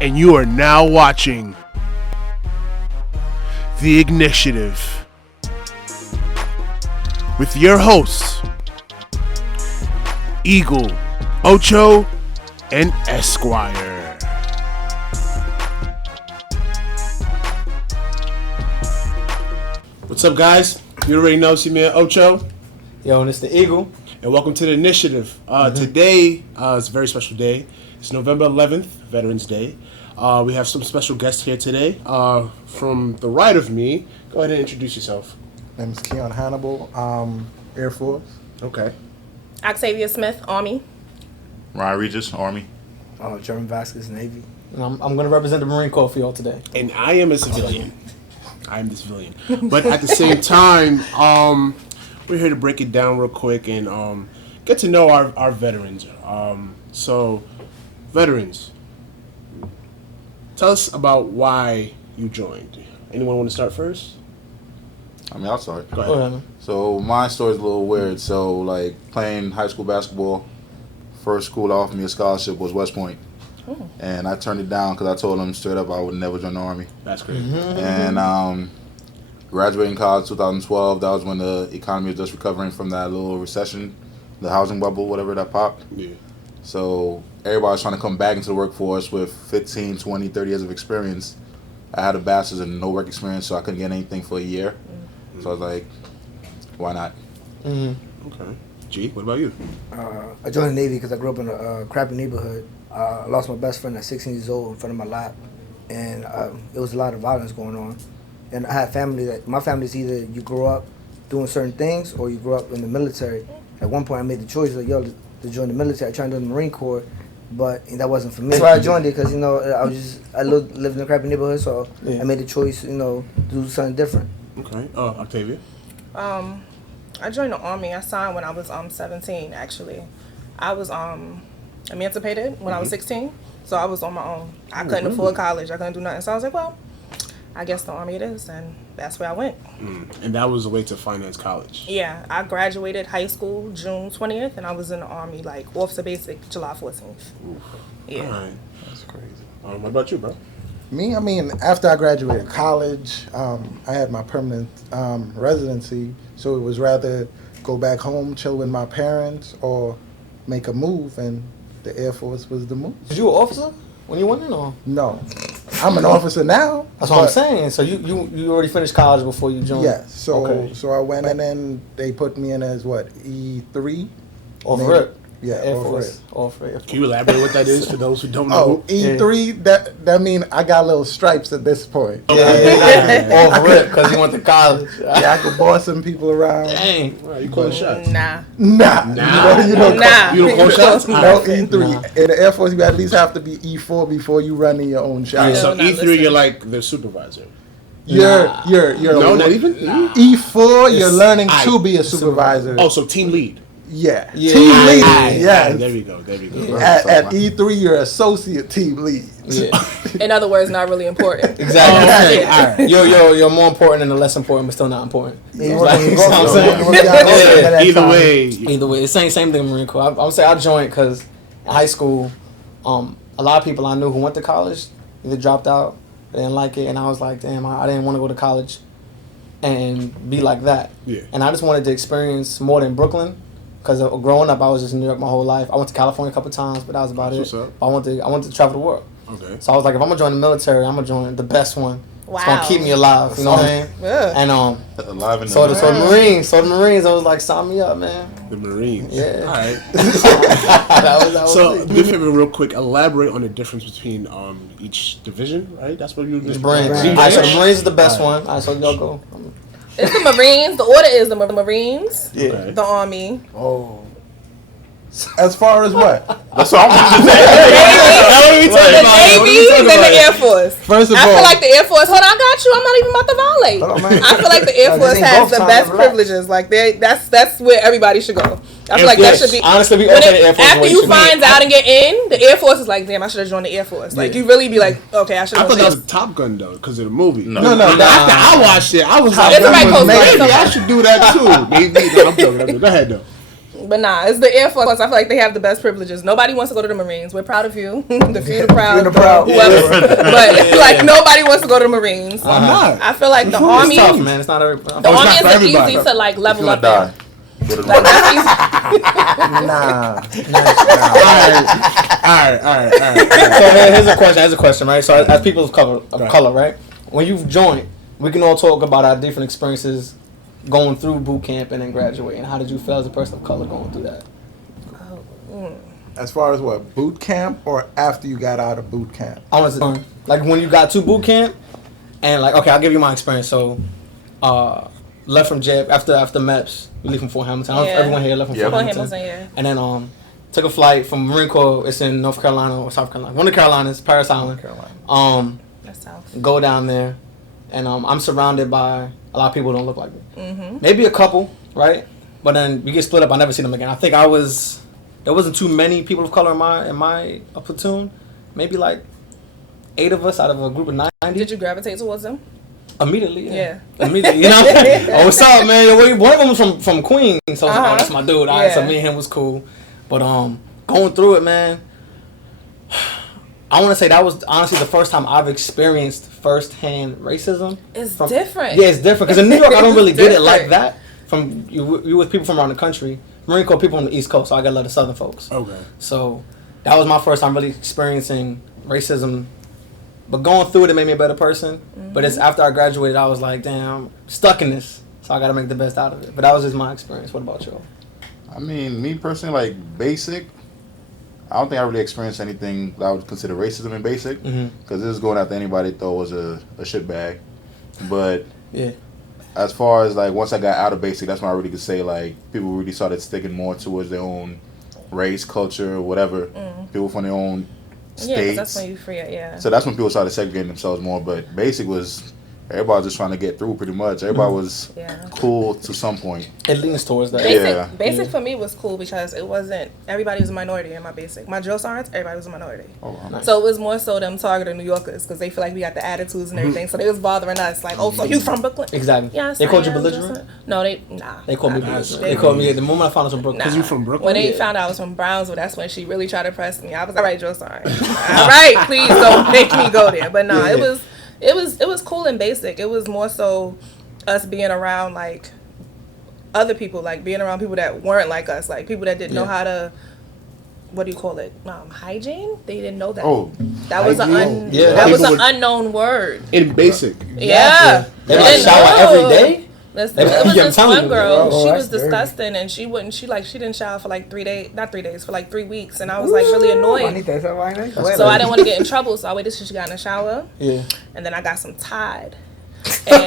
and you are now watching The Initiative with your hosts, Eagle, Ocho, and Esquire. What's up, guys? You already know, see me at Ocho. Yo, and it's the Eagle. And welcome to The Initiative. Today is a very special day. It's November 11th, Veterans Day. We have some special guests here today. From the right of me, go ahead and introduce yourself. My name is Keon Hannibal, Air Force. Okay. Octavia Smith, Army. Ryan Regis, Army. German Vasquez, Navy. And I'm going to represent the Marine Corps for y'all today. And I am a civilian. I am the civilian. But at the same time, we're here to break it down real quick and get to know our veterans. So, veterans, tell us about why you joined. Anyone want to start first? I mean, I'll start. Go ahead. Okay. So my story's a little weird. So like playing high school basketball, first school that offered me a scholarship was West Point. Oh. And I turned it down because I told them straight up I would never join the Army. That's great. And graduating college 2012, that was when the economy was just recovering from that little recession, the housing bubble, whatever that popped. Yeah. So everybody was trying to come back into the workforce with 15, 20, 30 years of experience. I had a bachelor's and no work experience, so I couldn't get anything for a year. So I was like, why not? Okay. G, what about you? I joined the Navy because I grew up in a crappy neighborhood. I lost my best friend at 16 years old in front of my lap, and it was a lot of violence going on. And I had family my family's either you grow up doing certain things or you grow up in the military. At one point I made the choice to join the military. I tried to join the Marine Corps, but that wasn't for me. That's why I joined it, because I lived in a crappy neighborhood, so I made the choice to do something different. Okay. Octavia? I joined the Army. I signed when I was 17, actually. I was emancipated when I was 16, so I was on my own. I couldn't afford college. I couldn't do nothing. So I was like, well, I guess the Army it is, and that's where I went. And that was a way to finance college. Yeah, I graduated high school June 20th, and I was in the Army, like, Officer Basic, July 14th. Oof. Yeah. All right. That's crazy. What about you, bro? Me, after I graduated college, I had my permanent residency, so it was rather go back home, chill with my parents, or make a move, and the Air Force was the move. Was you an officer when you went in, or? No, I'm an officer now. That's what I'm saying. So you already finished college before you joined? Yeah, so Okay. so I went, and then they put me in as what, E3? Off Maybe. rip. Yeah, Air off Force. rip. Off rip. Can you elaborate what that is for those who don't Oh, know? E3, that mean I got little stripes at this point. Yeah. Off rip, because you went to college. Yeah, I could boss some people around. Dang. All right, you calling shots? Nah. Nah. You don't Nah. You don't call shots? No, E3. In the Air Force, you at least have to be E4 before you run in your own shot. All right, so not E3, listening. you're like the supervisor. You're No, not even? E4, you're It's- learning to be a supervisor. Oh, so team lead. Yeah. Yeah. Team lead. Yeah. There Yes. we go. At E3, you're associate team lead. Yeah. In other words, not really important. Exactly. Yeah. You're more important than the less important, but still not important. Yeah, Like, you you know what I'm go- saying? you go- you go- Either way. Either way, it's same thing in Marine Corps. I would say I joined because in high school, a lot of people I knew who went to college either dropped out, they didn't like it, and I was like, damn, I didn't want to go to college and be like that. Yeah. And I just wanted to experience more than Brooklyn, because growing up I was just in New York my whole life. I went to California a couple times, but that was about That's it. what's up. I wanted to travel the world. Okay. So I was like, if I'm gonna join the military, I'm gonna join the best one. It's Wow. gonna keep me alive. You know what I mean? Ugh. And Alive in so the the Marines, I was like, sign me up, man. The Marines. Yeah. All right. that was So, it. do me a favor, real quick. Elaborate on the difference between each division, right? That's what you Each branch. Branch. Alright, so the Marines is the best one. Alright, so y'all go. It's the Marines. The order is the Marines, Yeah. Okay. the Army, Oh. As far as what? That's what I'm going to the say. Navy, then the Air Force. First of I all, feel like the Air Force. Hold on, I got you. I'm not even about to violate. Oh, man. I feel like the Air This Force ain't has golf the time, best relax. privileges. Like that's where everybody should go. I feel Air like that Force. should be. Honestly, we when okay the Air Force after way you too find out and get in, the Air Force is like, damn, I should have joined the Air Force. Like you really be like, okay, I should I have. thought that was Top Gun though, because of the movie. No. No, After I watched it, I was like, It's right close to maybe it. I should do that too. Maybe. No, I'm joking. Go ahead though. But nah, it's the Air Force. I feel like they have the best privileges. Nobody wants to go to the Marines. We're proud of you. The few, the proud, whoever. But like nobody wants to go to the Marines. Why not? I feel like the It's Army. tough, man. It's not every. The Army not for is everybody. easy to like level You're up. gonna die. in. Go to the Like, Marines. that's easy. Nah. All right. So here's a question, right? So as people of color, right? When you've joined, we can all talk about our different experiences going through boot camp and then graduating. How did you feel as a person of color going through that? As far as what, boot camp or after you got out of boot camp? I want to like when you got to boot camp, and like okay, I'll give you my experience. So, left from JF after MEPS, we leave from Fort Hamilton. I don't know if everyone here left from Yeah. Fort Fort Hamilton. Hamilton, yeah. And then took a flight from Marine Corps. It's in North Carolina or South Carolina. One of the Carolinas, Paris Island. That's south. Go down there, and I'm surrounded by a lot of people who don't look like me. Maybe a couple, right? But then we get split up. I never see them again. I think there wasn't too many people of color in my platoon. Maybe like 8 of us out of a group of 90. Did you gravitate towards them? Immediately, Yeah. Immediately, you know. Oh, what's up, man? One of them was from Queens, so I was like, oh, that's my dude. All right, so Yeah. me and him was cool. But going through it, man, I want to say that was honestly the first time I've experienced firsthand racism. It's different. Yeah, it's different because in New York I don't really get it like different. that. From you with people from around the country, Marine Corps people on the East Coast, so I got a lot of Southern folks. Okay. So that was my first time really experiencing racism. But going through it made me a better person. But it's after I graduated, I was like, damn, I'm stuck in this. So I got to make the best out of it. But that was just my experience. What about you? I mean, me personally, like basic, I don't think I really experienced anything that I would consider racism in basic. Because this is going after anybody thought was a shitbag. But Yeah. as far as like once I got out of basic, that's when I really could say like people really started sticking more towards their own race, culture, whatever. People from their own Yeah, 'cause states. that's when you free it, yeah. So that's when people started segregating themselves more. But basic was everybody was just trying to get through pretty much. Everybody was Yeah. cool to some point. It leans towards that. Basic, Yeah. basic for me was cool because it wasn't, everybody was a minority in my basic. My drill sergeants, everybody was a minority. Oh, wow. So it was more so them targeting New Yorkers because they feel like we got the attitudes and everything. So they was bothering us like, oh, so you from Brooklyn? Exactly. Yes, They called I you am, belligerent? just- No, nah. They called me Nah, belligerent. they- They called me, the moment I found out I was from Brooklyn. Because you from Brooklyn? When they Yeah. found out I was from Brownsville, that's when she really tried to press me. I was like, all right, drill sergeant. All right, please don't make me go there. But nah, it was cool and basic. It was more so us being around like other people, like being around people that weren't like us, like people that didn't know how to, what do you call it, hygiene. They didn't know that. Oh, that was hygiene? Yeah. that was People an would- unknown word. In basic. Yeah, They They like didn't shower know. every day? Listen, They- it was Yeah, I'm this telling one you, girl. bro. She Oh, was that's dirty. disgusting, and she didn't shower for like 3 days, not 3 days, for like 3 weeks, and I was like really annoyed. So I didn't want to get in trouble, so I waited till she got in the shower, Yeah. and then I got some Tide. And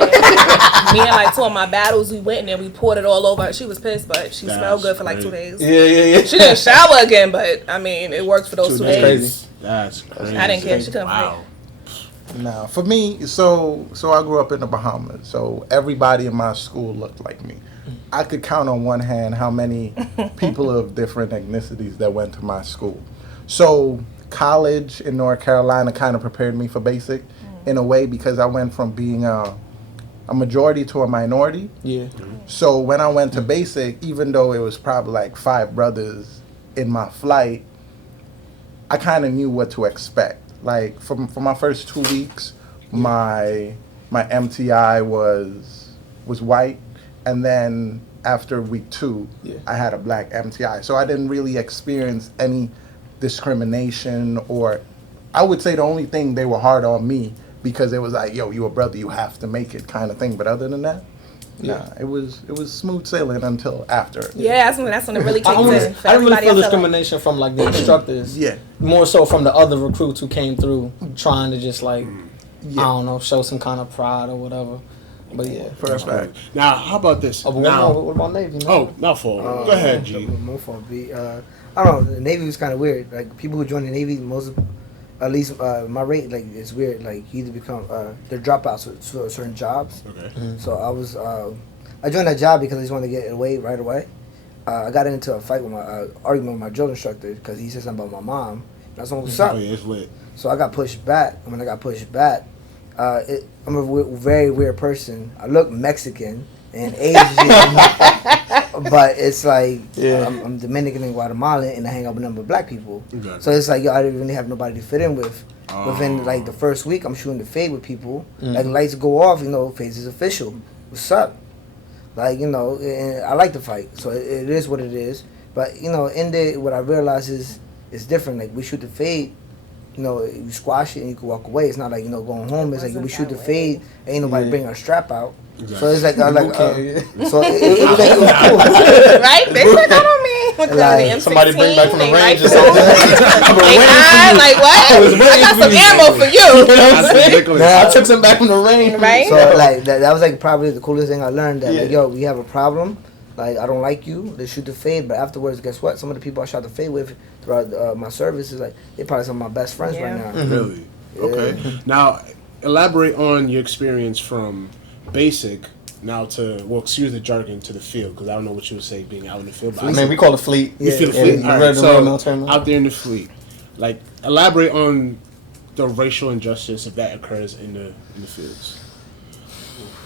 me and like 2 of my battles, we went in there, we poured it all over her. She was pissed, but she smelled good for like 2 days. Yeah. She didn't shower again, but I mean, it worked for those 2 days. crazy. That's crazy. I didn't care. She couldn't Wow. No, for me, so I grew up in the Bahamas, so everybody in my school looked like me. I could count on one hand how many people of different ethnicities that went to my school. So college in North Carolina kind of prepared me for basic in a way because I went from being a majority to a minority. Yeah. So when I went to basic, even though it was probably like 5 brothers in my flight, I kind of knew what to expect. Like for my first 2 weeks, my MTI was white, and then after week 2, I had a black MTI. So I didn't really experience any discrimination, or I would say the only thing they were hard on me because it was like, yo, you a brother, you have to make it kind of thing. But other than that, nah, it was smooth sailing until after. Yeah, that's when it really kicked in. I For didn't really everybody, feel I felt like- discrimination from like the instructors. Yeah. More so from the other recruits who came through trying to just like, Yeah. I don't know, show some kind of pride or whatever. But yeah. Perfect. Now, how about this? Oh, but Now, what about Navy? Man? oh, not full. Go ahead, G. My fault, B. I don't know. The Navy was kind of weird. Like people who join the Navy, at least my rate, like it's weird. Like you either become they're dropouts for certain jobs. Okay. So I joined that job because I just wanted to get away right away. I got into a fight with my argument with my drill instructor because he said something about my mom. That's what's up. Oh, yeah, it's lit. So I got pushed back. And when I got pushed back, I'm a very weird person. I look Mexican and Asian. but it's like Yeah. I'm Dominican and Guatemalan, and I hang out with a number of black people. Okay. So it's like, yo, I didn't really have nobody to fit in with. Within like the first week, I'm shooting the fade with people. Like lights go off, fades is official. What's up? Like, and I like to fight, so it is what it is. But in there, what I realize is it's different. Like we shoot the fade, you squash it and you can walk away. It's not like going home. It's like we shoot the fade, ain't nobody bring our strap out. Exactly. So it's like so it was like cool. Right? They said that on me. Like, somebody bring back from the range or something. Like what? I got some ammo for you. I took some back from the range. Right? So like that was like probably the coolest thing I learned. That like, yo, we have a problem. Like I don't like you. Let's shoot the fade. But afterwards, guess what? Some of the people I shot the fade with throughout my service is like they're probably some of my best friends right now. Really? Okay. Now, elaborate on your experience from basic now to excuse the jargon, to the field, because I don't know what you would say being out in the field. But We call it fleet. You feel the Yeah, fleet. you All read right, the so military. out there in the fleet, like elaborate on the racial injustice if that occurs in the fields.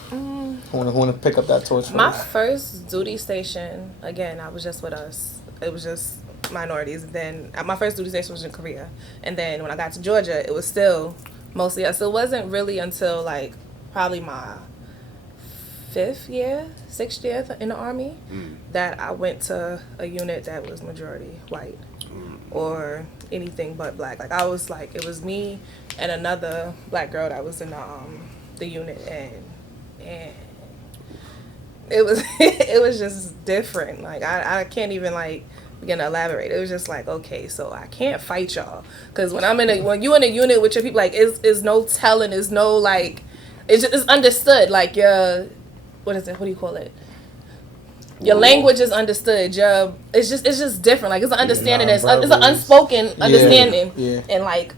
Who want to pick up that torch? My first duty station, again, I was just with us. It was just minorities. Then my first duty station was in Korea, and then when I got to Georgia, it was still mostly us. So it wasn't really until like probably my 6th year in the Army that I went to a unit that was majority white or anything but black. Like I was like, it was me and another black girl that was in the unit, and it was it was just different. Like I can't even like begin to elaborate. It was just like, okay, so I can't fight y'all, because when you in a unit with your people, like is no telling, is no like, it's understood. Like what is it? What do you call it? Your language is understood. It's just different. Like it's an understanding. It's an unspoken understanding. Yeah. And like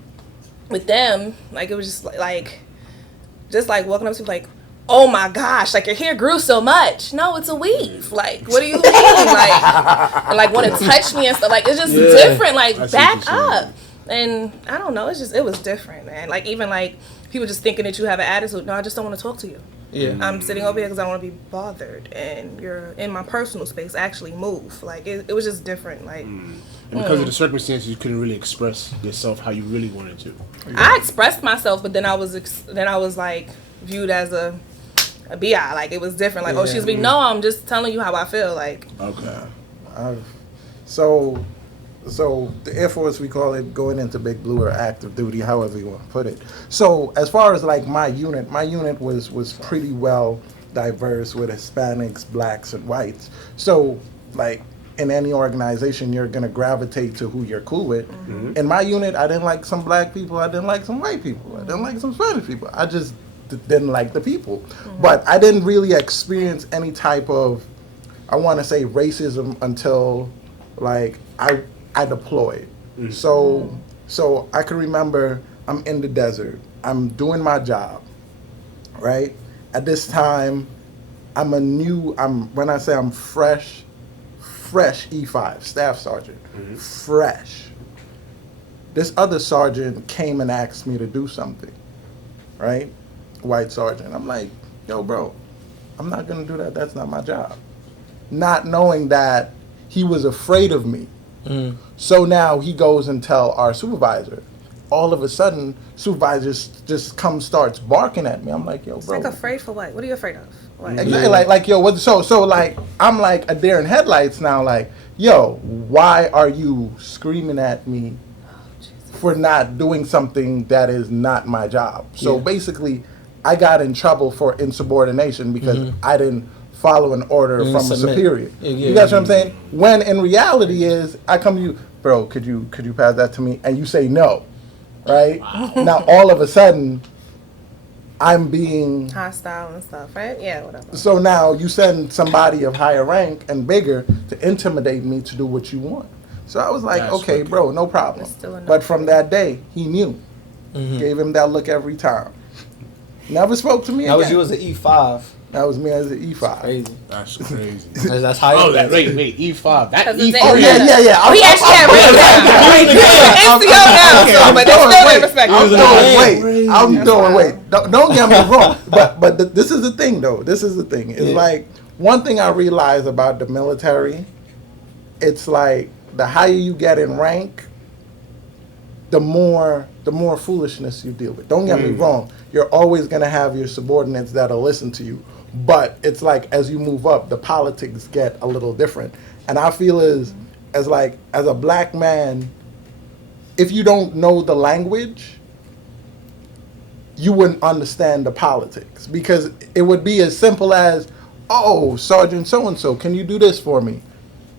with them, like it was just like walking up to people like, oh my gosh, like your hair grew so much. No, it's a weave. Like what do you mean? Like want to touch me and stuff. Like it's just different. Like back up. And I don't know. It was different, man. Like even like people just thinking that you have an attitude. No, I just don't want to talk to you. Yeah. I'm sitting over here because I don't want to be bothered, and you're in my personal space. Actually, move. Like it was just different. Like, And because of the circumstances, you couldn't really express yourself how you really wanted to. I expressed myself, but then I was like viewed as a bi. Like it was different. Like, oh, she's being. No, I'm just telling you how I feel. Like, Okay. So the Air Force, we call it going into Big Blue or active duty, however you want to put it. So as far as like my unit was pretty well diverse with Hispanics, blacks, and whites. So like in any organization, you're gonna gravitate to who you're cool with. In my unit, I didn't like some black people. I didn't like some white people. I didn't like some Spanish people. I just didn't like the people. But I didn't really experience any type of, I want to say, racism until like I deployed. So I can remember I'm in the desert. I'm doing my job, right? At this time, when I say I'm fresh E5, staff sergeant, fresh. This other sergeant came and asked me to do something, right? White sergeant. I'm like, yo, bro, I'm not gonna do that. That's not my job. Not knowing that he was afraid of me. So now he goes and tell our supervisor. All of a sudden, supervisor just starts barking at me. I'm like, yo, bro. like afraid for what? What are you afraid of? What? Exactly. Like, yo, what? So, like, I'm like a deer in headlights now. Like, yo, why are you screaming at me for not doing something that is not my job? So basically, I got in trouble for insubordination because I didn't follow an order from a superior. You guys know what I'm saying? When in reality is, I come to you, bro, could you pass that to me? And you say no, right? Now all of a sudden, I'm being Hostile and stuff, right? Yeah, whatever. So now you send somebody of higher rank and bigger to intimidate me to do what you want. So I was like, That's okay, wicked. bro, no problem. It's still a no. But from that day, he knew. Gave him that look every time. Never spoke to me That was again. you as an E5. That was me as an E5. Crazy. That's crazy. That's high. Oh, wait, E5. That 'Cause E5. it's Oh, yeah. We actually had NCO now, so, but they still didn't respect us. I'm doing wait. Don't get me wrong. But this is the thing, though. This is the thing. It's like one thing I realize about the military, it's like the higher you get in rank, the more foolishness you deal with. Don't get me wrong. You're always gonna have your subordinates that'll listen to you. But it's like as you move up, the politics get a little different. And I feel as a black man, if you don't know the language, you wouldn't understand the politics. Because it would be as simple as, oh, Sergeant so-and-so, can you do this for me?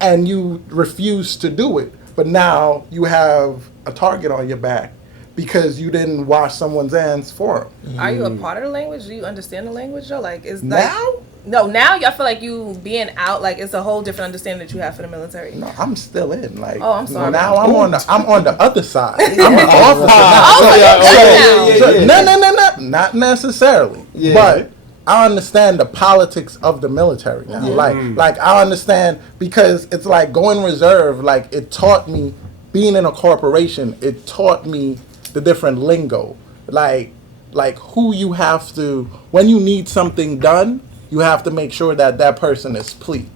And you refuse to do it. But now you have a target on your back because you didn't wash someone's hands for them. Are you a part of the language? Do you understand the language though? Like, is Now? No, now I feel like you being out, like it's a whole different understanding that you have for the military. No, I'm still in. Like, Oh, I'm sorry. Now I'm on the other side. I'm an officer now. No, not necessarily. Yeah. But I understand the politics of the military now. Like I understand because it's like going reserve. Like it taught me being in a corporation. It taught me the different lingo. Like who you have to when you need something done. You have to make sure that person is pleased.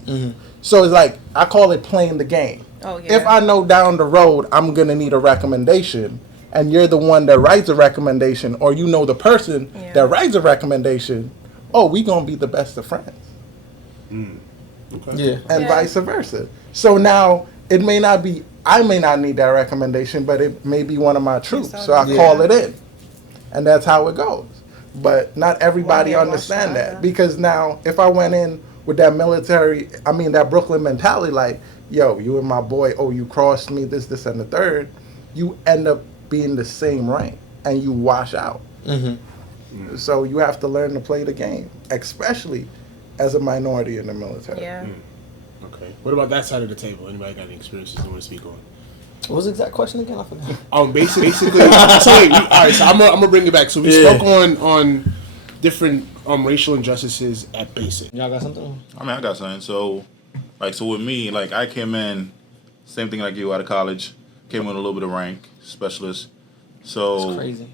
So it's like, I call it playing the game. Oh, yeah. If I know down the road I'm going to need a recommendation, and you're the one that writes a recommendation, or you know the person that writes a recommendation, we going to be the best of friends. Okay. Yeah. And vice versa. So now, I may not need that recommendation, but it may be one of my troops. So I call it in. And that's how it goes. But not everybody understand that, because now if I went in with that that Brooklyn mentality, like, yo, you and my boy, you crossed me, this, and the third, you end up being the same rank and you wash out. So you have to learn to play the game, especially as a minority in the military. Yeah. Okay. What about that side of the table? Anybody got any experiences they want to speak on? What was the exact question again? I forgot. Basically. So wait, all right. So I'm gonna bring it back. So we spoke on different racial injustices at basic. Y'all got something? I mean, I got something. So with me, like I came in, same thing like you out of college, came in a little bit of rank, specialist. So That's crazy.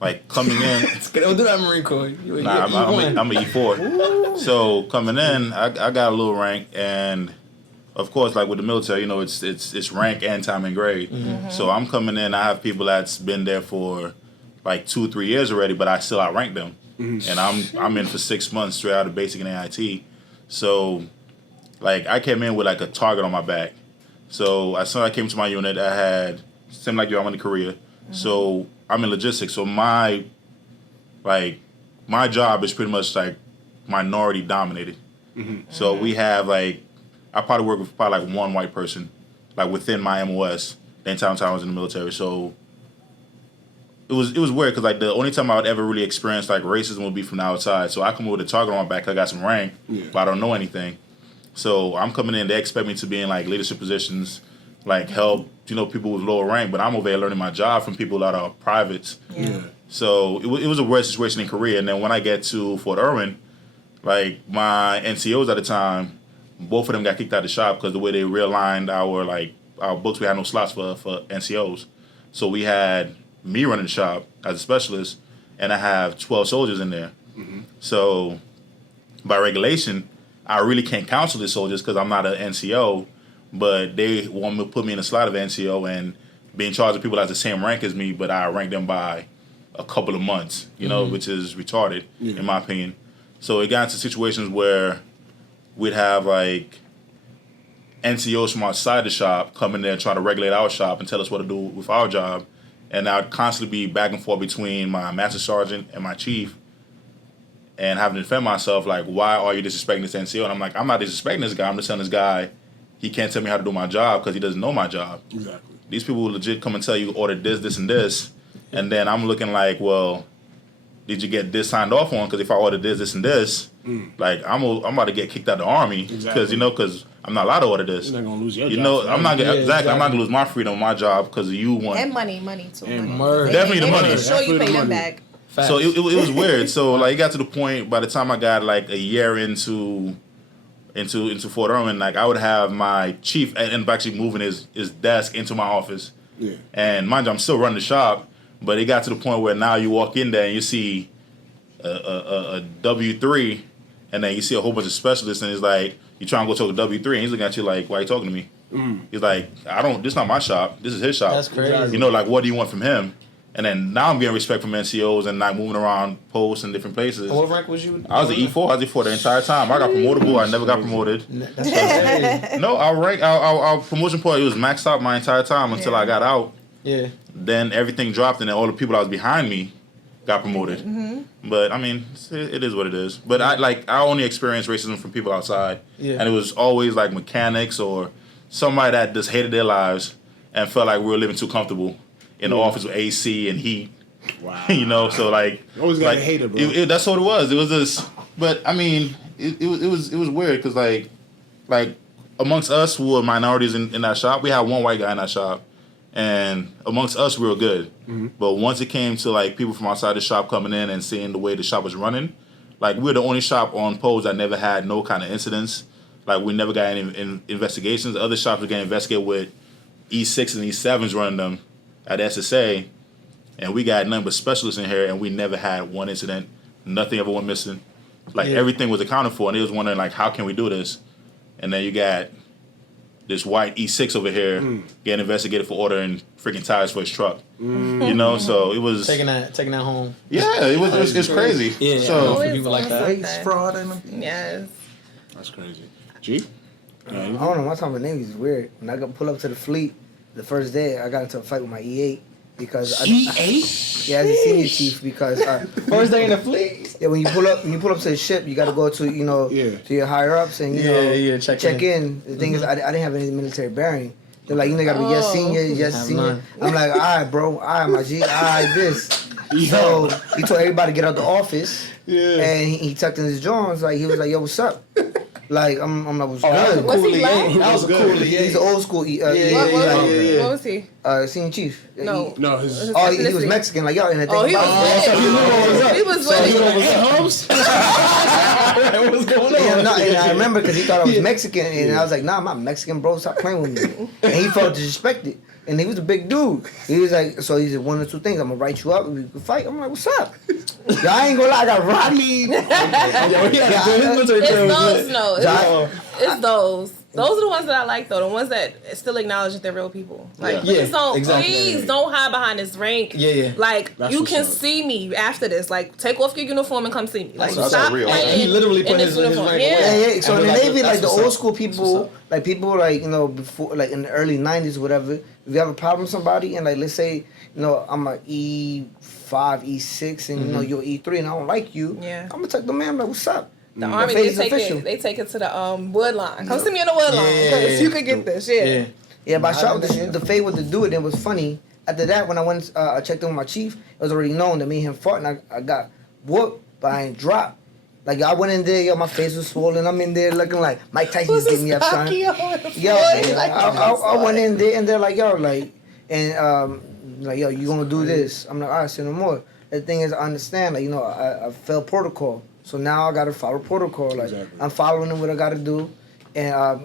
like coming in. Don't do that, Marine Corps. I'm a E4. So coming in, I got a little rank, and of course, like with the military, it's rank and time and grade. So I'm coming in. I have people that's been there for like 2-3 years already, but I still outrank them. And I'm in for 6 months straight out of basic and AIT. So like I came in with like a target on my back. So as soon as I came to my unit, I had same like you. I'm in Korea, so I'm in logistics. So my job is pretty much like minority dominated. So we have like. I probably work with like one white person, like within my MOS, the entire time I was in the military. So it was weird because like the only time I would ever really experience like racism would be from the outside. So I come with a target on my back. I got some rank, but I don't know anything. So I'm coming in. They expect me to be in like leadership positions, like help people with lower rank. But I'm over there learning my job from people that are privates. So it was a weird situation in Korea. And then when I get to Fort Irwin, like my NCOs at the time. Both of them got kicked out of the shop because the way they realigned our books, we had no slots for NCOs. So we had me running the shop as a specialist, and I have 12 soldiers in there. So by regulation, I really can't counsel the soldiers because I'm not an NCO, but they want me to put me in a slot of NCO and be in charge of people that's the same rank as me, but I rank them by a couple of months, which is retarded in my opinion. So it got into situations where we'd have like NCOs from outside the shop come in there and try to regulate our shop and tell us what to do with our job. And I'd constantly be back and forth between my master sergeant and my chief and having to defend myself, like, why are you disrespecting this NCO? And I'm like, I'm not disrespecting this guy. I'm just telling this guy he can't tell me how to do my job because he doesn't know my job. Exactly. These people will legit come and tell you, order this, and this. And then I'm looking like, well, did you get this signed off on? Because if I order this, and this, like I'm about to get kicked out of the army because because I'm not allowed to order this. You're not gonna lose your job. I'm not gonna I'm not gonna lose my freedom, my job because you want and money too. Definitely the money. Make sure you pay them back. Facts. So it was weird. So like it got to the point by the time I got like a year into Fort Irwin, like I would have my chief and actually moving his desk into my office. Yeah. And mind you, I'm still running the shop, but it got to the point where now you walk in there and you see a W3 and then you see a whole bunch of specialists, and it's like you trying to go talk to W3, and he's looking at you like, "Why are you talking to me?" He's like, "I don't. This is not my shop. This is his shop." That's crazy. You know, like, what do you want from him? And then now I'm getting respect from NCOs and like moving around posts in different places. What rank was you? I was an E4. I was E4 the entire time. I got promotable. I never got promoted. That's crazy. No, our promotion point, it was maxed out my entire time until I got out. Yeah. Then everything dropped, and then all the people that was behind me got promoted. But I mean, it is what it is. But I only experienced racism from people outside, and it was always like mechanics or somebody that just hated their lives and felt like we were living too comfortable in the office with AC and heat. Wow. You know, so like always got a hater, bro. That's what it was. It was this, but I mean, it was weird because like amongst us who were minorities in that shop, we had one white guy in that shop, and amongst us we were good. But once it came to like people from outside the shop coming in and seeing the way the shop was running, like we were the only shop on post that never had no kind of incidents. Like we never got any investigations. Other shops were getting investigated with E6 and E7s running them at SSA, and we got nothing but specialists in here, and we never had one incident. Nothing ever went missing. Like everything was accounted for, and they was wondering like, how can we do this? And then you got this white E6 over here getting investigated for ordering freaking tires for his truck. You know, so it was taking that home. Yeah, it's crazy. Yeah, so for people like that. Face fraud in them. Yes. That's crazy. G? I don't know. My time with Navy is weird. When I got pull up to the fleet, the first day I got into a fight with my E8 because E8? yeah, as a senior chief because First day in the fleet. yeah, when you pull up to the ship, you got to go to to your higher ups and check in. The thing is, I didn't have any military bearing. They're like, you gotta be yes senior, yes senior. None. I'm like, all right, bro, all right, my G, all right, this. So he told everybody to get out the office, and he tucked in his Jones. Like he was like, yo, what's up? Like I'm like, what's good? Was he black? That was a cool He's an old school. What was he? Senior chief. No. No, his... He was Mexican. Like y'all, and the thing He was really. Hey, Holmes? What's going on? And I remember because he thought I was Mexican, and I was like, nah, I'm not Mexican, bro. Stop playing with me. And he felt disrespected. And he was a big dude. He was like, so he said one or two things. I'm gonna write you up and we can fight. I'm like, what's up? Yo, I ain't gonna lie, I got Rodney. It's those. Those are the ones that I like, though. The ones that still acknowledge that they're real people. Like, please don't hide behind this rank. Yeah. Like, That's you what's can up. see me after this. Like, take off your uniform and come see me. Like, That's stop real. playing He literally put in his this rank uniform. away. Yeah. So in the Like, Navy, like the that's old what's school up. people, like people like, before, like in the early 90s or whatever, if you have a problem with somebody and like, let's say, I'm a E5, E6 and you're E3 and I don't like you, I'm gonna take the man like, what's up? The Army, they take it to the wood line. Come see me on the wood line because you could get this. Yeah, but I shot with the Faye to do it. It was funny. After that, when I went, I checked in with my chief. It was already known that me and him fought, and I got whooped, but I ain't dropped. Like I went in there, my face was swollen. I'm in there looking like Mike Tyson's getting me up, son. I went in there, and they're like, you gonna do this? I'm like, all right, say no more. The thing is, I understand, like I failed protocol. So now I gotta follow protocol. Like I'm following what I gotta do, and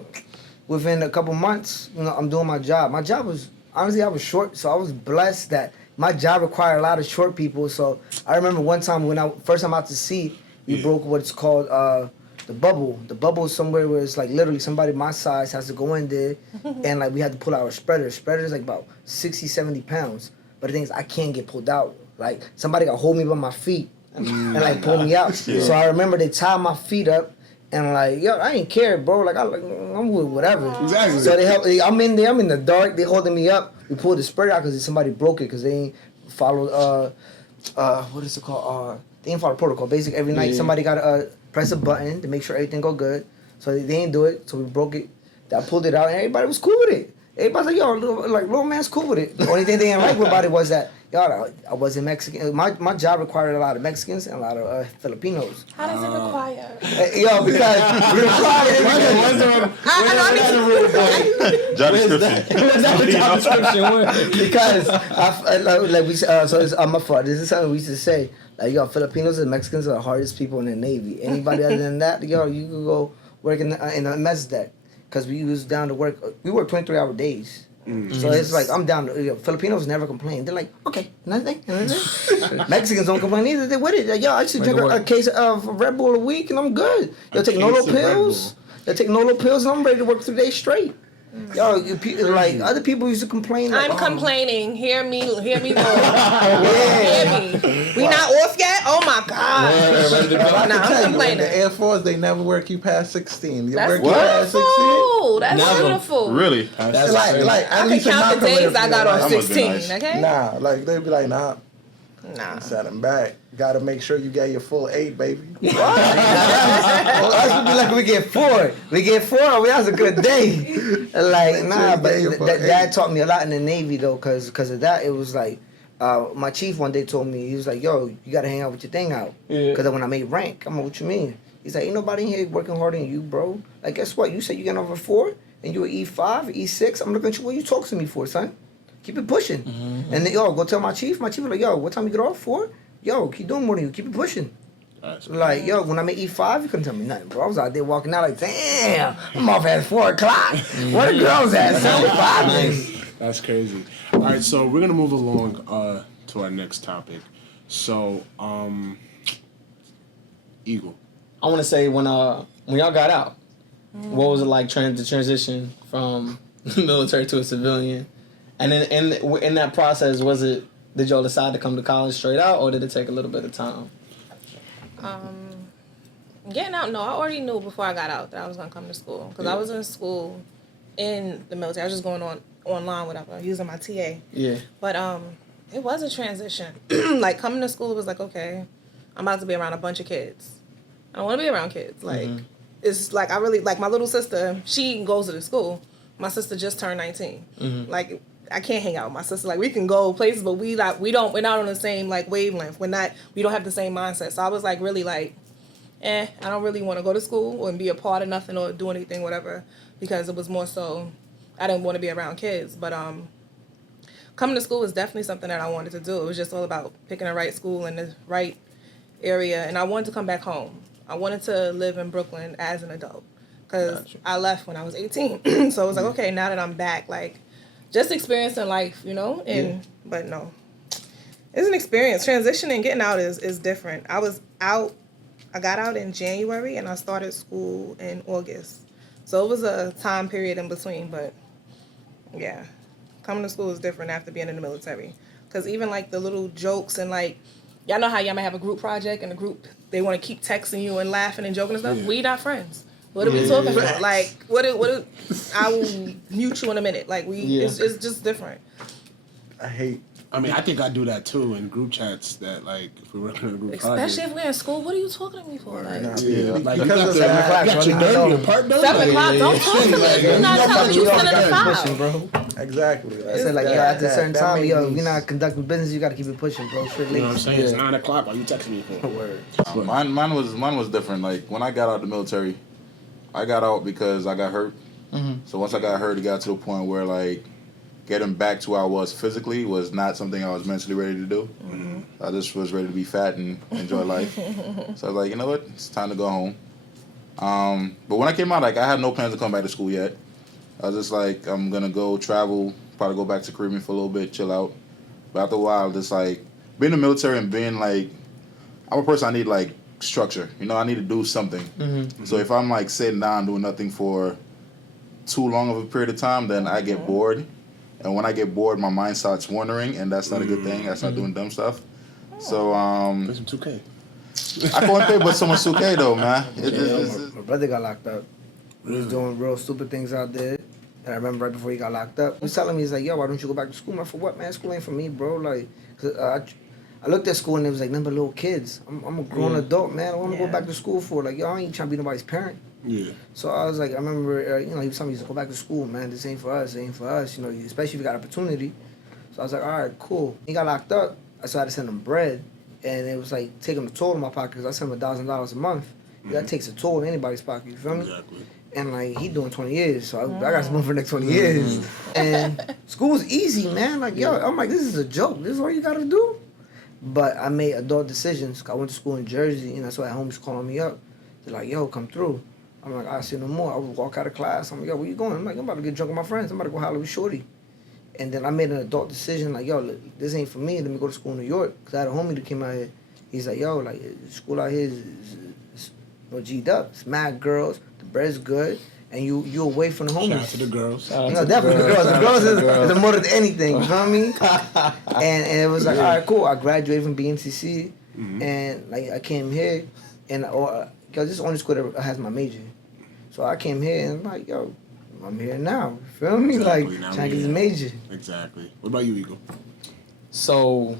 within a couple months, I'm doing my job. My job was honestly I was short, so I was blessed that my job required a lot of short people. So I remember one time when first time out to sea, we broke what's called the bubble. The bubble is somewhere where it's like literally somebody my size has to go in there, and like we had to pull out our spreader. Spreader is like about 60, 70 pounds. But the thing is, I can't get pulled out. Like somebody got hold me by my feet. And like pull me out. So I remember they tied my feet up and like, I ain't care, bro. Like I'm with whatever. Exactly. So they help. I'm in there. I'm in the dark. They holding me up. We pulled the spreader out because somebody broke it because they ain't followed. What is it called? They ain't follow protocol. Basically, every night somebody got to press a button to make sure everything go good. So they ain't do it. So we broke it. I pulled it out and everybody was cool with it. Everybody's like, little man's cool with it. The only thing they didn't like about it was that, I wasn't Mexican. My job required a lot of Mexicans and a lot of Filipinos. How does it require? Because Job description. because so it's my fault. This is something we used to say. Like, Filipinos and Mexicans are the hardest people in the Navy. Anybody other than that, you can go work in a mess deck. Because we was down to work. We work 23-hour days. So it's like I'm down. Filipinos never complain. They're like, okay, nothing. Mexicans don't complain either. They with it. Like, yo, I used to drink a case of Red Bull a week and I'm good. They'll take Nolo pills. They'll take Nolo pills and I'm ready to work 3 days straight. Yo, like other people used to complain. Like, I'm complaining. Hear me, Lord. Hear me. We not off yet? Oh my God. Nah, I'm complaining. The Air Force, they never work you past 16. You That's work you past 16? beautiful. That's Never. beautiful. Really? That's Like I can count the days I got on That must be 16. nice. Okay. Nah, like they'd be like, nah, Nah. set them back. Got to make sure you get your full 8, baby. us would be like, we get 4. We get 4. That's a good day. Like, nah, but dad taught me a lot in the Navy though, cause of that. It was like, my chief one day told me, he was like, yo, you gotta hang out with your thing out. Yeah. Cause when I made rank, I'm like, what you mean? He's like, ain't nobody in here working harder than you, bro. Like, guess what? You said you getting over 4, and you an E5, E6. I'm looking at you. What you talking to me for, son? Keep it pushing. And then, yo, go tell my chief. My chief was like, yo, what time you get off for? Yo, keep doing more than you. Keep it pushing. Like, yo, when I made E5, you couldn't tell me nothing, bro. I was out there walking out like, damn, I'm off at 4 o'clock. Where the girls at? 7:05. Nice. That's crazy. All right, so we're gonna move along to our next topic. So, Eagle. I want to say when y'all got out, what was it like trying to transition from military to a civilian? And then in that process, did y'all decide to come to college straight out, or did it take a little bit of time? Getting out, no, I already knew before I got out that I was gonna come to school because I was in school in the military. I was just going online, whatever, using my TA. Yeah. But it was a transition. Like coming to school, it was like, okay, I'm about to be around a bunch of kids. I don't want to be around kids. Like it's like I really like my little sister. She goes to the school. My sister just turned 19. Like I can't hang out with my sister. Like we can go places, but we're not on the same like wavelength. We don't have the same mindset. So I was like really like, I don't really want to go to school and be a part of nothing or do anything, whatever, because it was more so I didn't want to be around kids. But coming to school was definitely something that I wanted to do. It was just all about picking the right school in the right area, and I wanted to come back home. I wanted to live in Brooklyn as an adult because I left when I was 18. So I was like, okay, now that I'm back, like, just experiencing life, you know? But no, it's an experience. Transitioning, getting out is different. I got out in January and I started school in August. So it was a time period in between, but yeah, coming to school is different after being in the military. Because even like the little jokes and like, y'all know how y'all might have a group project and the group, they want to keep texting you and laughing and joking and stuff. Yeah. We not friends. What are we talking about? Like, I will mute you in a minute. Like, it's just different. I mean, I think I do that too in group chats. That like, if we're working on a group especially if we're in school, what are you talking to me for? Like, like because of 7 o'clock. got your dirty, your part done. 7 o'clock. Don't talk to me. You're not telling me you sending a file, bro. Exactly. I said like, yo, at a certain time, yo, you're not conducting business. You got to keep it pushing, bro. Straight You know what I'm saying? It's 9 o'clock. Why you texting me for? Word. Mine was different. Like when I got out of the military, I got out because I got hurt. So once I got hurt, it got to the point where like getting back to where I was physically was not something I was mentally ready to do. I just was ready to be fat and enjoy life. So I was like, you know what, it's time to go home. But when I came out, like I had no plans to come back to school yet. I was just like, I'm gonna go travel, probably go back to Caribbean for a little bit, chill out. But after a while, just like being in the military and being like, I'm a person I need like structure. You know, I need to do something. So if I'm like sitting down doing nothing for too long of a period of time, then I get bored. And when I get bored, my mind starts wandering, and that's not a good thing. I start doing dumb stuff. So Play some 2K. I can't play but so much 2K though, man. My brother got locked up. He was doing real stupid things out there. And I remember right before he got locked up, he was telling me, he's like, yo, why don't you go back to school? Man, for what, man? School ain't for me, bro. Like, cause, I looked at school and it was like nothing but little kids. I'm a grown adult, man. I want to go back to school for. Like, yo, I ain't trying to be nobody's parent. Yeah. So I was like, I remember, he was telling me to go back to school, man. This ain't for us. It ain't for us. You know, especially if you got opportunity. So I was like, all right, cool. He got locked up. So I had to send him bread. And it was like taking a toll in my pocket because I sent him $1,000 a month. That takes a toll in anybody's pocket. You feel me? Exactly. And like he doing 20 years, so I got some money for the next 20 years. And school's easy, man. Like yo, I'm like, this is a joke. This is all you gotta do. But I made adult decisions. I went to school in Jersey, and that's why homies calling me up. They're like, yo, come through. I'm like, I see no more. I would walk out of class. I'm like, yo, where you going? I'm like, I'm about to get drunk with my friends. I'm about to go holler with Shorty. And then I made an adult decision, like, yo, look, this ain't for me. Let me go to school in New York. Because I had a homie that came out here. He's like, yo, like, school out here is G'd up. It's mad girls. The bread's good. And you away from the homies. Shout out to the girls. Definitely the girls. The girls is more than anything. You know what I mean? and it was like, all right, cool. I graduated from BNCC. And, like, I came here. And cause this is the only school that has my major. So I came here and I'm like, yo, I'm here now. You feel me? Exactly. Like, trying to get this major. Exactly. What about you, Eagle? So,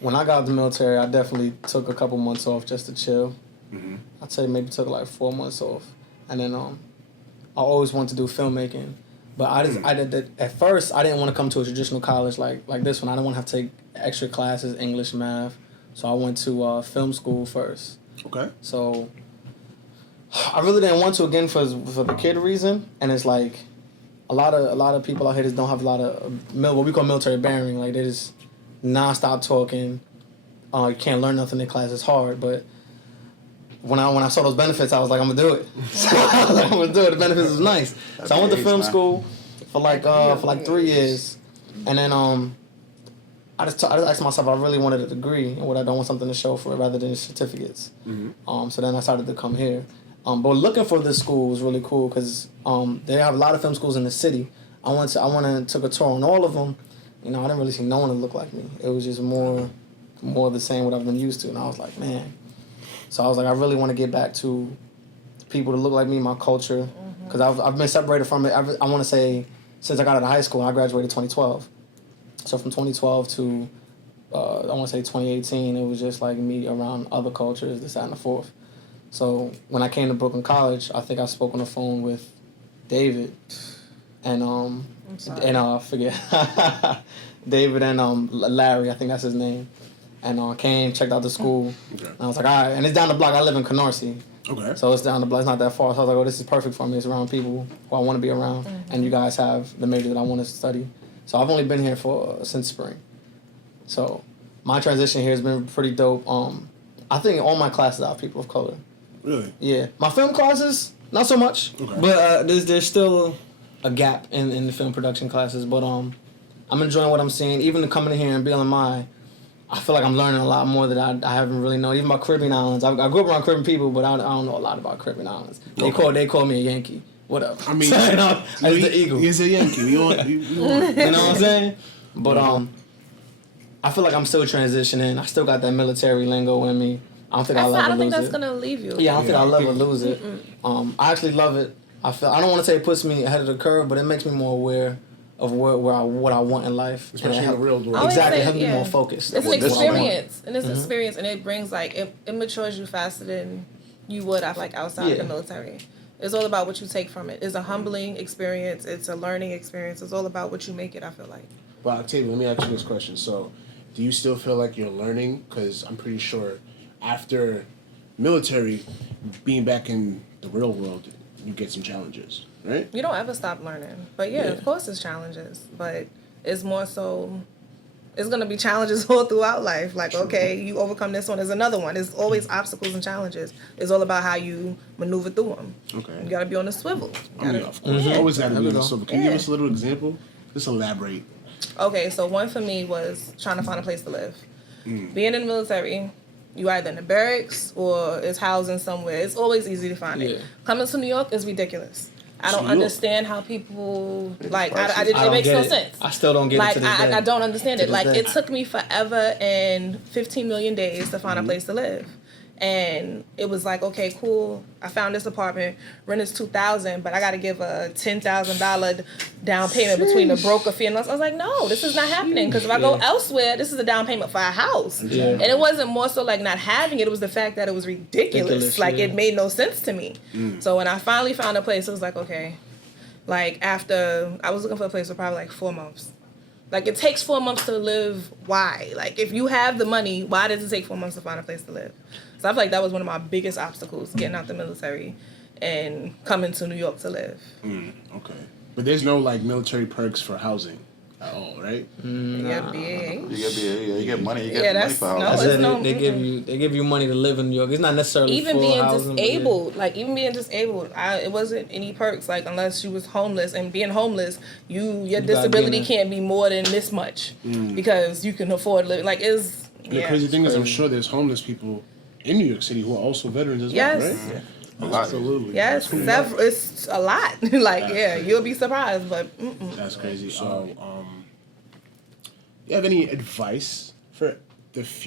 when I got out of the military, I definitely took a couple months off just to chill. I'd say maybe took like 4 months off. And then I always wanted to do filmmaking. But at first, I didn't want to come to a traditional college like this one. I didn't want to have to take extra classes, English, math. So I went to film school first. Okay. So I really didn't want to again for the kid reason, and it's like a lot of people out here just don't have a lot of what we call military bearing. Like they just nonstop talking. You can't learn nothing in class. It's hard, but when I saw those benefits, I was like, I'm gonna do it. So I was like, I'm gonna do it. The benefits is nice. So I went to film school for like 3 years, and then I just asked myself, I really wanted a degree, and what I don't want something to show for it rather than certificates. So then I started to come here. But looking for this school was really cool because they have a lot of film schools in the city. I went and took a tour on all of them. You know, I didn't really see no one that looked like me. It was just more of the same what I've been used to. And I was like, man. So I was like, I really want to get back to people that look like me, my culture. Because I've been separated from it. I want to say since I got out of high school, I graduated 2012. So from 2012 to, I want to say 2018, it was just like me around other cultures, this, that, and the fourth. So when I came to Brooklyn College, I think I spoke on the phone with David and I forget David and Larry, I think that's his name. And came, checked out the school. Okay. And I was like, all right, and it's down the block. I live in Canarsie. Okay. So it's down the block. It's not that far. So I was like, oh, this is perfect for me. It's around people who I want to be around, and you guys have the major that I want to study. So I've only been here since spring. So my transition here has been pretty dope. I think all my classes are people of color. Really? Yeah. My film classes, not so much. Okay. But there's still a gap in the film production classes. But I'm enjoying what I'm seeing. Even coming in here and BLMI, I feel like I'm learning a lot more that I haven't really known. Even about Caribbean islands. I grew up around Caribbean people, but I don't know a lot about Caribbean islands. They call me a Yankee. Whatever. I mean, as the Eagle. He's a Yankee. You know what I'm saying? But I feel like I'm still transitioning. I still got that military lingo in me. I don't think I'll ever lose it. I don't think that's gonna leave you. Yeah, I don't think I'll ever lose it. I actually love it. I don't want to say it puts me ahead of the curve, but it makes me more aware of what I want in life, especially in the real world. Exactly, it helps me more focused. It's an experience, and it's an experience, and it brings it matures you faster than you would outside of the military. It's all about what you take from it. It's a humbling experience. It's a learning experience. It's all about what you make it, I feel like. Well, Octavia, let me ask you this question. So, do you still feel like you're learning? Because I'm pretty sure after military, being back in the real world, you get some challenges, right? You don't ever stop learning. But of course it's challenges. But it's more so, it's going to be challenges all throughout life. Like, okay, you overcome this one, there's another one. There's always obstacles and challenges. It's all about how you maneuver through them. Okay. You got to be on the swivel. Of course. Always got to be on the swivel. Can you give us a little example? Just elaborate. Okay, so one for me was trying to find a place to live. Being in the military, you either in the barracks or it's housing somewhere. It's always easy to find it. Coming to New York is ridiculous. I don't understand how people it makes no sense. I still don't get it to this day. I don't understand it. Like it took me forever and 15 million days to find a place to live. And it was like, okay, cool. I found this apartment. Rent is $2,000, but I got to give a $10,000 down payment between the broker fee and us. I was like, no, this is not happening. Because if I go elsewhere, this is a down payment for a house. Yeah. And it wasn't more so like not having it. It was the fact that it was ridiculous. Like it made no sense to me. So when I finally found a place, it was like, okay. Like after I was looking for a place for probably like 4 months. Like it takes 4 months to live. Why? Like if you have the money, why does it take 4 months to find a place to live? So I feel like that was one of my biggest obstacles, getting out the military and coming to New York to live. Okay. But there's no like military perks for housing at all, right? You get BA. You get money. You get Yeah, money that's- for no, housing. I it's said no- they give you money to live in New York. It's not necessarily Even full being housing, but yeah. disabled, like even being disabled, it wasn't any perks. Like unless you was homeless, and being homeless, your disability can't be more than this much because you can afford living. Like is The crazy thing is, I'm sure there's homeless people in New York City who are also veterans as Yes. well, right? A lot. Absolutely. Yes, it's a lot. Like yeah, you'll be surprised, but That's crazy. So, you have any advice for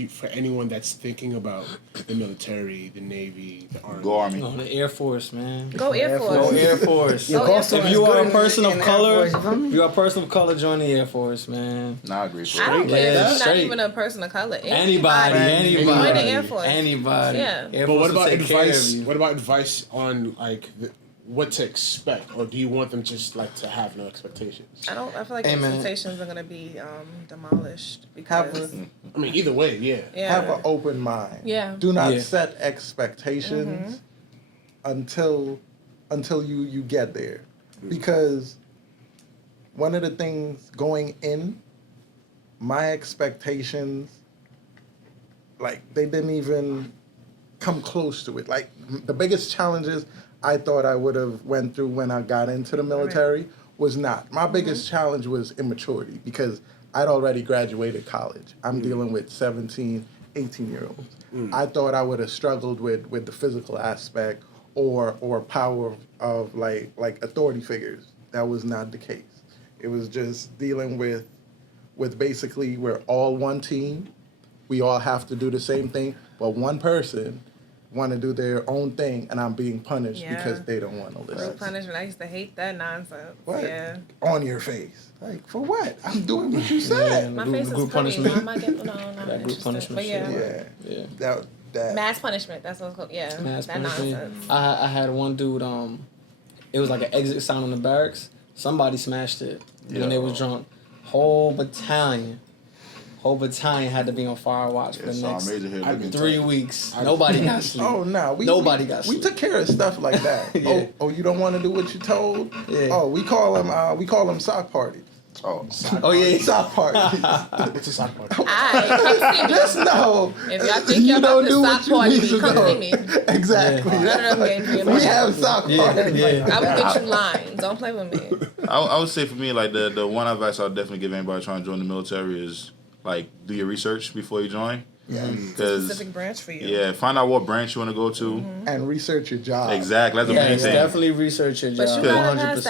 for anyone that's thinking about the military, the Navy, the Army? Go Army. No, the Air Force, man. go Air Go Force. Air Force. Yeah, Go go Air so If Force. you are a good person in of the color, Air Force, you feel me? if you are a person of color, join the Air Force, man. Nah, I agree. I don't care Yeah, if you're not straight. even a person of color. Anybody. Join the Air Force. Anybody. Yeah. Air But Force what will about take care of advice? you. What about advice on like what to expect, or do you want them just like to have no expectations? I feel like Hey, man. expectations are gonna be demolished Have because I mean, either way, yeah. yeah. Have an open mind. Yeah. Do not Yeah. set expectations until you get there, because one of the things going in, my expectations, like they didn't even come close to it. Like the biggest challenges I thought I would have went through when I got into the military was not. My biggest challenge was immaturity, because I'd already graduated college. I'm dealing with 17, 18-year-olds. I thought I would have struggled with the physical aspect or power of like authority figures. That was not the case. It was just dealing with basically we're all one team. We all have to do the same thing, but one person want to do their own thing, and I'm being punished Yeah. because they don't want to Real listen. punishment. I used to hate that nonsense. What? Yeah. On your face. Like, for what? I'm doing what you said. My Group- face is group pretty. punishment. Why am I getting no? That group Interesting. punishment But yeah. shit. Yeah. Yeah. That Mass punishment. That's what it's called. Yeah. Mass that punishment. nonsense. I had one dude. It was like an exit sign on the barracks. Somebody smashed it when they was drunk. Whole battalion had to be on fire watch for the Sergeant next Major here looking 3 tight. weeks. Nobody got sleep. Oh no, Nobody got We sleep. took care of stuff like that. Yeah. Oh, you don't want to do what you told? Yeah. Oh, we call them sock parties. Oh, Oh yeah. Sock parties. It's a sock party. Alright, Just know. if y'all think y'all about to sock party me, come see me. Exactly. None of them games me in We my have sock parties. Yeah. I will get you lines. Don't play with me. I would say for me, like the one advice I'll definitely give anybody trying to join the military is like do your research before you join. Yeah. Because Specific branch for you. yeah, find out what branch you want to go to. And research your job. Exactly, that's the Yeah, main thing. definitely research your But job. you gotta pass 100%.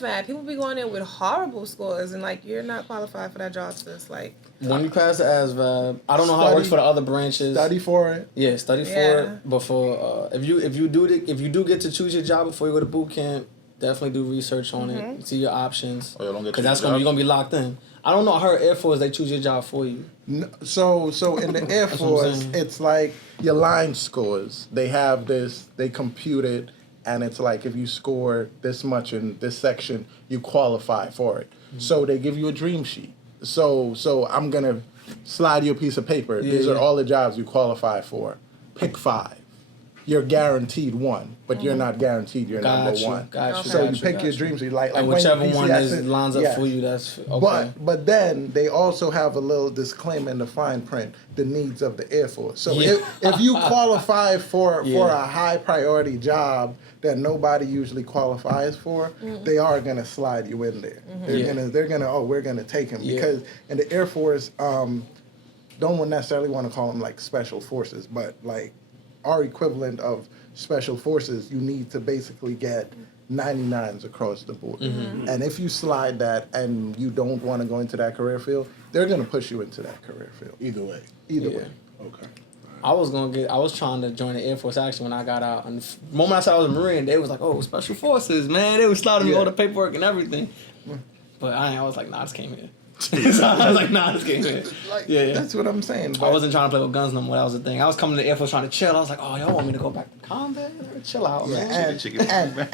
the ASVAB. People be going in with horrible scores and like you're not qualified for that job. sis. Like When you pass the ASVAB, I don't know how it works for the other branches. Study for it. Yeah, study for Yeah. it. Before if you do get to choose your job before you go to boot camp, definitely do research on it. See your options. Oh, you don't get Because to that's choose you're jobs? gonna be locked in. I don't know. I heard Air Force they choose your job for you. So in the Air what I'm Force, saying. it's like your line scores. They have this, they compute it, and it's like if you score this much in this section, you qualify for it. So they give you a dream sheet. So I'm gonna slide you a piece of paper. These are yeah. all the jobs you qualify for. Pick 5. You're guaranteed one, but you're not guaranteed you're number one. Got you. So got you pick got your you. dream sheet, like And when whichever you one PCS lines up yes. for you, that's okay. But then they also have a little disclaimer in the fine print: the needs of the Air Force. So Yeah. if you qualify for Yeah. a high priority job that nobody usually qualifies for, they are gonna slide you in there. They're gonna we're gonna take him Yeah. because in the Air Force don't necessarily want to call them like special forces, but like our equivalent of special forces, you need to basically get 99s across the board. And if you slide that and you don't want to go into that career field, they're going to push you into that career field. Either way. Either Yeah. way. Okay. I was trying to join the Air Force actually when I got out. And the moment I said I was a Marine, they was like, "Oh, Special Forces, man!" They was sliding me Yeah. all the paperwork and everything. But I was like, "Nah, I just came here." So I was like, "Nah, I just came here." Like, Yeah. That's what I'm saying. I but- wasn't trying to play with guns no more. That was the thing. I was coming to the Air Force trying to chill. I was like, "Oh, y'all want me to go back to combat? Chill out, man."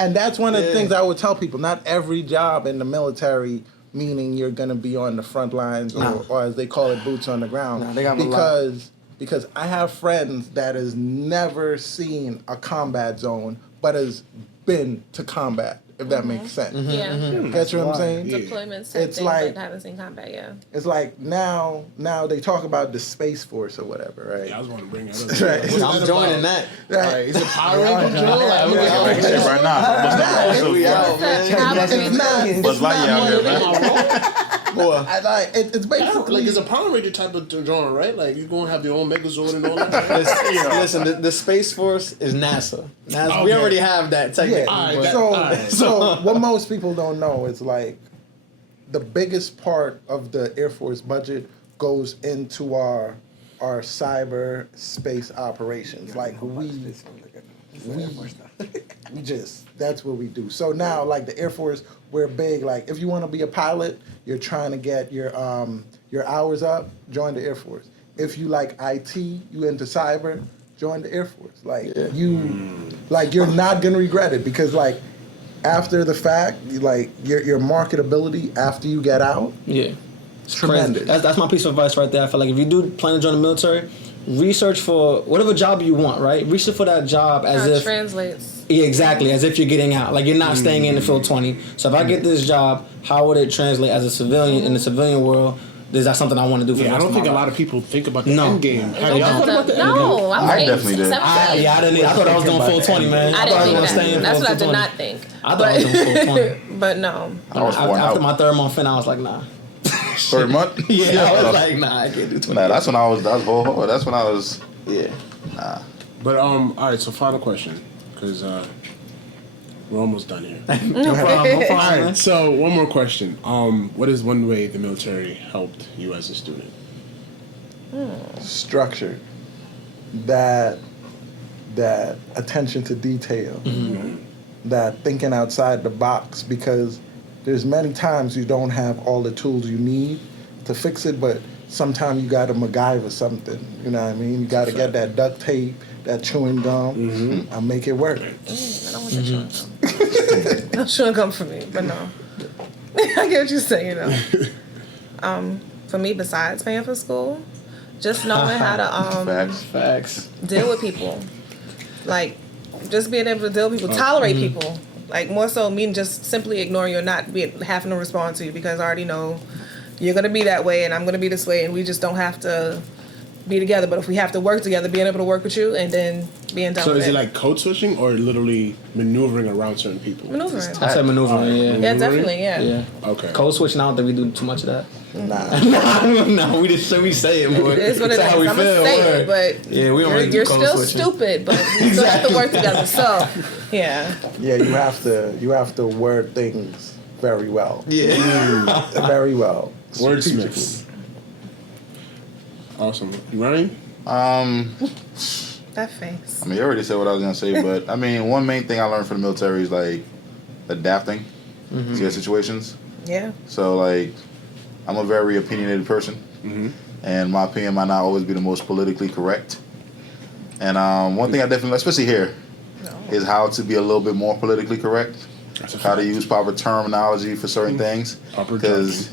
And that's one of the Yeah. things I would tell people. Not every job in the military, meaning you're going to be on the front lines or as they call it, boots on the ground. Nah, they got a lot. Because I have friends that has never seen a combat zone, but has been to combat if that makes sense. Yeah. That's what I'm saying? Deployments, It's things like- I haven't seen combat. Yeah. It's like now they talk about the Space Force or whatever, right? Yeah, I was going to bring it up. Right. What's I'm that joining about? that. Right. Is it Power Ranger, Joe? Yeah, Like, we yeah. out. Shit, right now. What's We the out, man. That's not- Buzz Lightyear out here, man. Boy. I like it's basically Like, it's a Power Ranger type of drawing, right? Like, you're going to have your own Megazord and all that. Listen, the Space Force is NASA. We Okay. already have that technically. yeah. Alright, So alright. so what most people don't know is like the biggest part of the Air Force budget goes into our cyber space operations. Like we just that's what we do. So now like the Air Force, we're big. Like if you want to be a pilot, you're trying to get your hours up, join the Air Force. If you like IT, you into cyber, join the Air Force. Like you're not gonna regret it because like after the fact, like your marketability after you get out, Yeah. tremendous. That's my piece of advice right there. I feel like if you do plan to join the military, research for whatever job you want, right? Research for that job as How it if translates. yeah, exactly, as if you're getting out. Like you're not staying in the field 20. So if I get this job, how would it translate as a civilian in the civilian world? Is that something I want to do for the Yeah, I rest don't of think my a life? lot of people think about the No. end game. Have They y'all don't. thought about the end game? No, I'm I like definitely did. 17. I didn't. I thought I was doing full 20, man. I thought didn't was think gonna that. stay in That's full what I did 20. not think. I thought I was doing full 20. But no. I was worn After out. my third month in, I was like, nah. Third month? Yeah, I was like, nah, I can't do 20. Nah, that's when I was. That's when I was. Yeah. But, all right, so final question, because we're almost done here. No problem. All right, so one more question. What is one way the military helped you as a student? Structure, that attention to detail, that thinking outside the box, because there's many times you don't have all the tools you need to fix it, but sometimes you got to MacGyver something. You know what I mean? You got to get that duct tape, that chewing gum, and make it work. I don't want that chewing gum. No chewing gum for me, but no. I get what you're saying, though. For me, besides paying for school, just knowing how to Facts. deal with people. Like, just being able to deal with people, tolerate people. Like, more so me just simply ignoring you and not having to respond to you because I already know you're going to be that way and I'm going to be this way and we just don't have to be together. But if we have to work together, being able to work with you and then being done So with is it like code switching or literally maneuvering around certain people? maneuvering? I said maneuvering, yeah. Yeah, definitely, yeah. Yeah. Okay. Code switching, I don't think we do too much of that. Nah. No, we just say it, boy. It is what it is. That's how we I'm going to feel, say word. it, but Yeah, we don't really do you're code still switching. stupid, but we still have to work together. So, yeah. Yeah, you have to word things very well. Yeah. Very well. Wordsmiths. Awesome. Ryan? That face. I mean, you already said what I was gonna say, but I mean, one main thing I learned from the military is like adapting to your situations. Yeah. So like, I'm a very opinionated person, and my opinion might not always be the most politically correct. And one thing I definitely, especially here, is how to be a little bit more politically correct. How to use proper terminology for certain things. Proper Because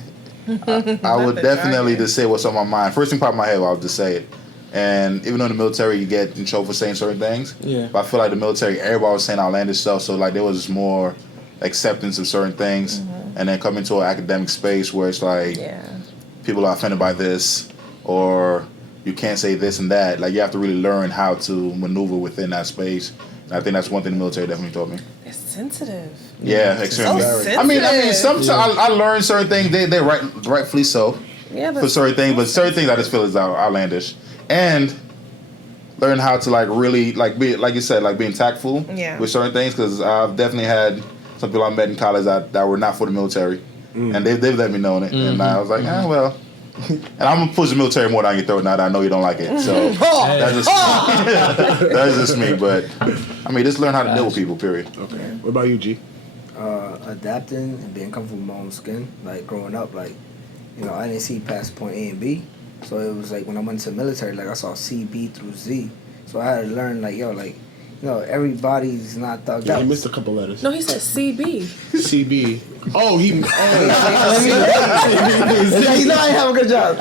I would the definitely jargon. just say what's on my mind. First thing popped in my head, I would just say it. And even though in the military you get in trouble for saying certain things, Yeah. but I feel like the military, everybody was saying outlandish stuff, so like there was more acceptance of certain things. And then come into an academic space where it's like Yeah. people are offended by this, or you can't say this and that. Like you have to really learn how to maneuver within that space. And I think that's one thing the military definitely taught me. It's sensitive. Yeah, extremely. sensitive. I mean, sometimes I learned certain things. They rightfully so Yeah, for but certain things, but certain things I just feel is outlandish. And learn how to like really like be like you said, like being tactful Yeah. with certain things, because I've definitely had some people I met in college that were not for the military, and they've let me know it, and I was like, well. And I'm gonna push the military more down your throat now that I know you don't like it. So that's just that's just me. But I mean, just learn how to deal with people. Period. Okay. What about you, G? Adapting and being comfortable with my own skin. Like growing up, like, you know, I didn't see past point A and B. So it was like when I went to the military, like I saw C, B through Z. So I had to learn, like, yo, like, you know, everybody's not thugged Yeah, out. he missed a couple letters. no, he said CB. CB. Oh, he. You know I have a good job.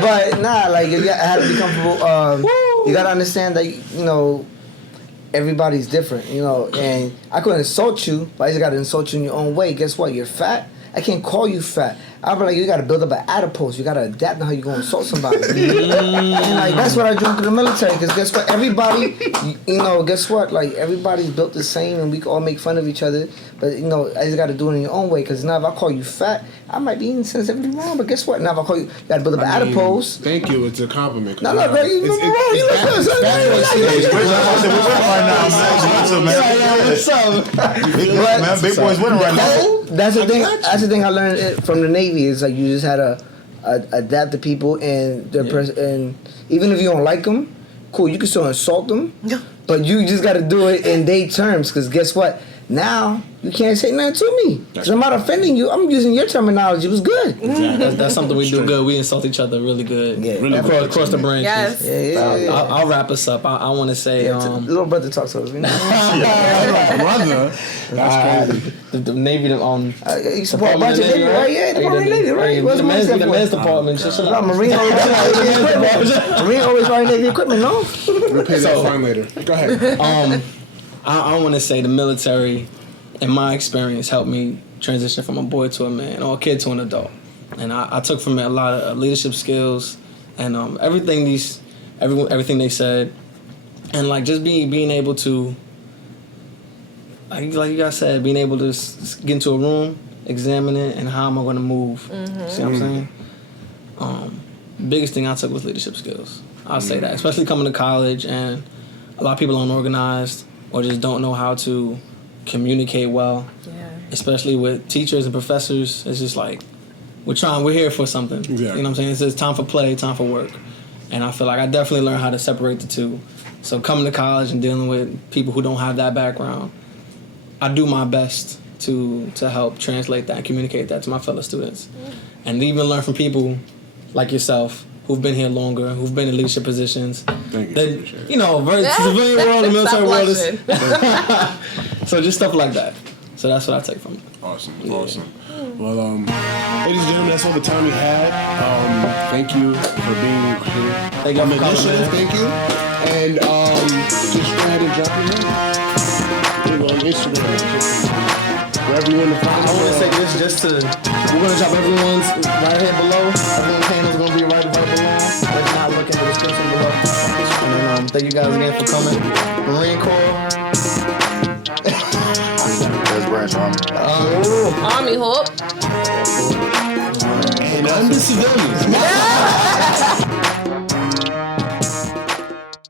But nah, like I had to be comfortable. You gotta understand that, you know, everybody's different, you know, and I could insult you, but I just got to insult you in your own way. Guess what? You're fat. I can't call you fat. I'll be like, you got to build up an adipose. You got to adapt to how you going to insult somebody. And like, that's what I joined to the military, because guess what? Everybody, you know, guess what? Like, everybody's built the same, and we can all make fun of each other. But, you know, I just got to do it in your own way, because now if I call you fat, I might be insensitively wrong, but guess what? Now if I call you, you got to build up an adipose. Thank you. It's a compliment. No, bro, you wrong. You Big boys winning right now. That's the thing. That's the thing I learned from the Navy. Is like you just had to adapt to people and their and even if you don't like them, cool. You can still insult them, but you just got to do it in their terms. Because guess what? Now you can't say nothing to me. Because I'm not offending you. I'm using your terminology. It was good. Exactly. That's something we do good. We insult each other really good. Yeah, really across the branches. Yes. Yeah. I'll wrap us up. I want to say, little brother talks to us. You know? Brother, that's crazy. The Navy, you support a bunch of Navy, right? Yeah, the Navy, right? What's the men's department. No, Marine always riding Navy equipment. No. We'll pay that fine later. Go ahead. I want to say the military, in my experience, helped me transition from a boy to a man or a kid to an adult. And I took from it a lot of leadership skills and everything they said. And like just being able to, like you guys said, being able to get into a room, examine it, and how am I going to move. See what I'm saying? Biggest thing I took was leadership skills. I'll say that, especially coming to college and a lot of people aren't organized or just don't know how to communicate well. Yeah. Especially with teachers and professors, it's just like we're here for something. Exactly. You know what I'm saying? It's time for play, time for work. And I feel like I definitely learned how to separate the two. So coming to college and dealing with people who don't have that background, I do my best to help translate that and communicate that to my fellow students. And even learn from people like yourself who've been here longer, who've been in leadership positions. Thank you. That, you know, civilian world, the military world is. So just stuff like that. So that's what I take from it. Awesome. Well, ladies and gentlemen, that's all the time we had. Thank you for being here. Thank you for coming. Thank you. And just go ahead and drop your name. On Instagram. For everyone to find. I want to say this just to. We're gonna drop everyone's right here below. Everyone's handle is gonna be right below. Let's not look in the description below. And then thank you guys again for coming. Marine Corps. That's Branch Army. Army Hope. And I'm the civilian.